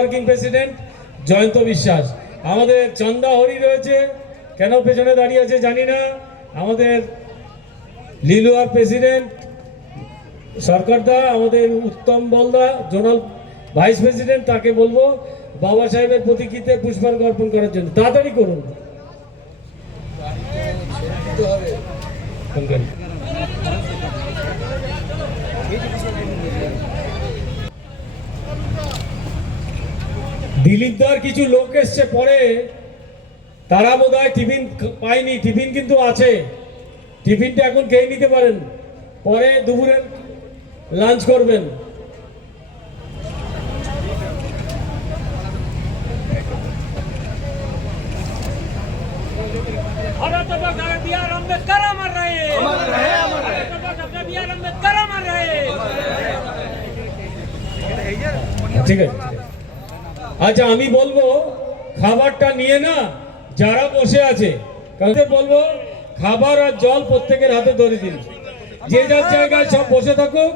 Working president Jayanta বিশ্বাস। আমাদের চন্দা হরি রয়েছে। কেন পেছনে দাঁড়িয়ে আছে জানি না। আমাদের লিলুয়ার প্রেসিডেন্ট সরকারদা আমাদের উত্তম বলদা জোনাল ভাইস প্রেসিডেন্ট তাকে বলব বাবা সাহেবের প্রতিকৃতিতে পুষ্পার্ঘ অর্পণ করার জন্য। তাড়াতাড়ি করুন। দিলীপ দার কিছু লোক এসছে পরে। তারা বোধ হয় টিফিন পায়নি, টিফিন কিন্তু আছে। টিফিনটা এখন খেয়ে নিতে পারেন। পরে দুপুরের লাঞ্চ করবেন। ঠিক আছে। আচ্ছা আমি বলব, খাবারটা নিয়ে না, যারা বসে আছে কাউকে বলব, খাবার আর জল প্রত্যেকের হাতে ধরে দিন। যে যার জায়গায় সব বসে থাকুক,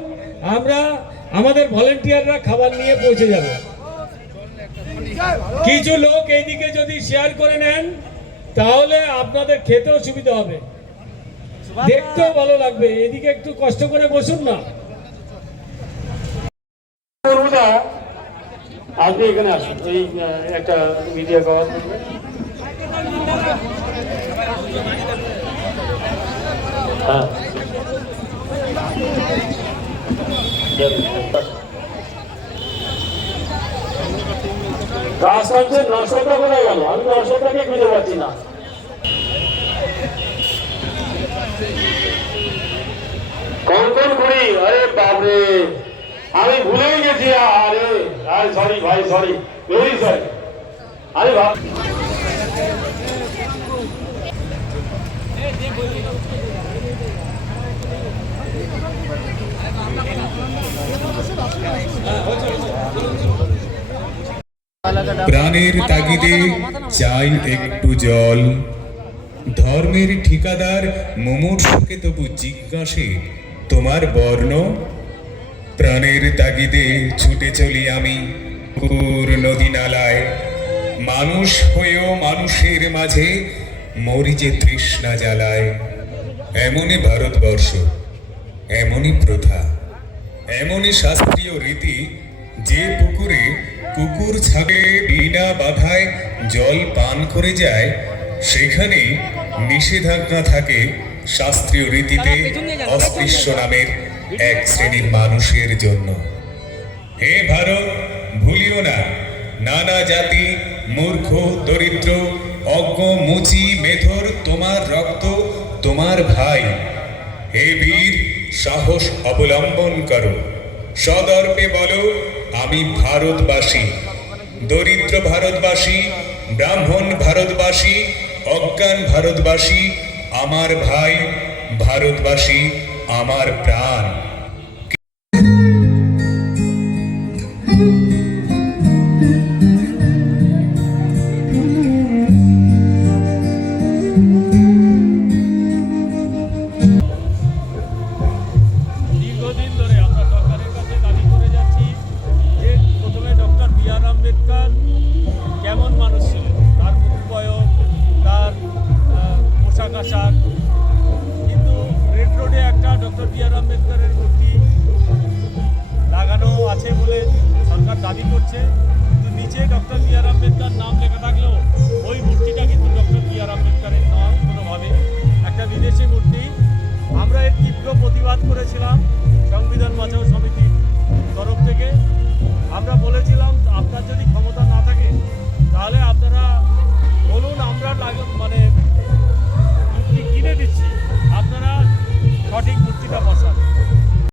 আমরা, আমাদের ভলেন্টিয়াররা খাবার নিয়ে পৌঁছে যাবে। কিছু লোক এইদিকে যদি শেয়ার করে নেন, তাহলে আপনাদের খেতেও সুবিধা হবে। দেখতেও ভালো লাগবে। এদিকে একটু কষ্ট করে বসুন না করব না আপনি এখানে আসুন। এই একটা মিডিয়া করবেন হ্যাঁ। আনছে নশোটা কোথায় গেল? আমি নশোটাকে খুঁজে পাচ্ছি না। কঙ্কন কুড়ি আরে বাপরে! আমি ভুলেই গেছি আরে আরে সরি ভাই সরি ভেরি সরি আরে ভাব প্রাণের তাগিদে চাই একটু জল। ধর্মের ঠিকাদার মুমূর্ষকে তবু জিজ্ঞাসে, তোমার বর্ণ? প্রাণের তাগিদে ছুটে চলি আমি পুর নদী নালায় মানুষ হয়েও মানুষের মাঝে মরি যে তৃষ্ণা জ্বালায়। এমনই ভারতবর্ষ এমনই প্রথা এমনই শাস্ত্রীয় রীতি যে পুকুরে কুকুর ছাবে বিনা বাধায় জল পান করে যায় সেখানে নিষেধাজ্ঞা থাকে শাস্ত্রীয় রীতিতে অস্পৃশ্য নামের এক শ্রেণির মানুষের জন্য। হে ভারত, ভুলিও না। নানা জাতি, মূর্খ, দরিদ্র, অজ্ঞ, মুচি মেথর তোমার রক্ত, তোমার ভাই। হে বীর, সাহস অবলম্বন করো। সদর্পে বলো, আমি ভারতবাসী। দরিদ্র ভারতবাসী, ব্রাহ্মণ ভারতবাসী, অজ্ঞান ভারতবাসী, আমার ভাই ভারতবাসী। আমার প্রাণ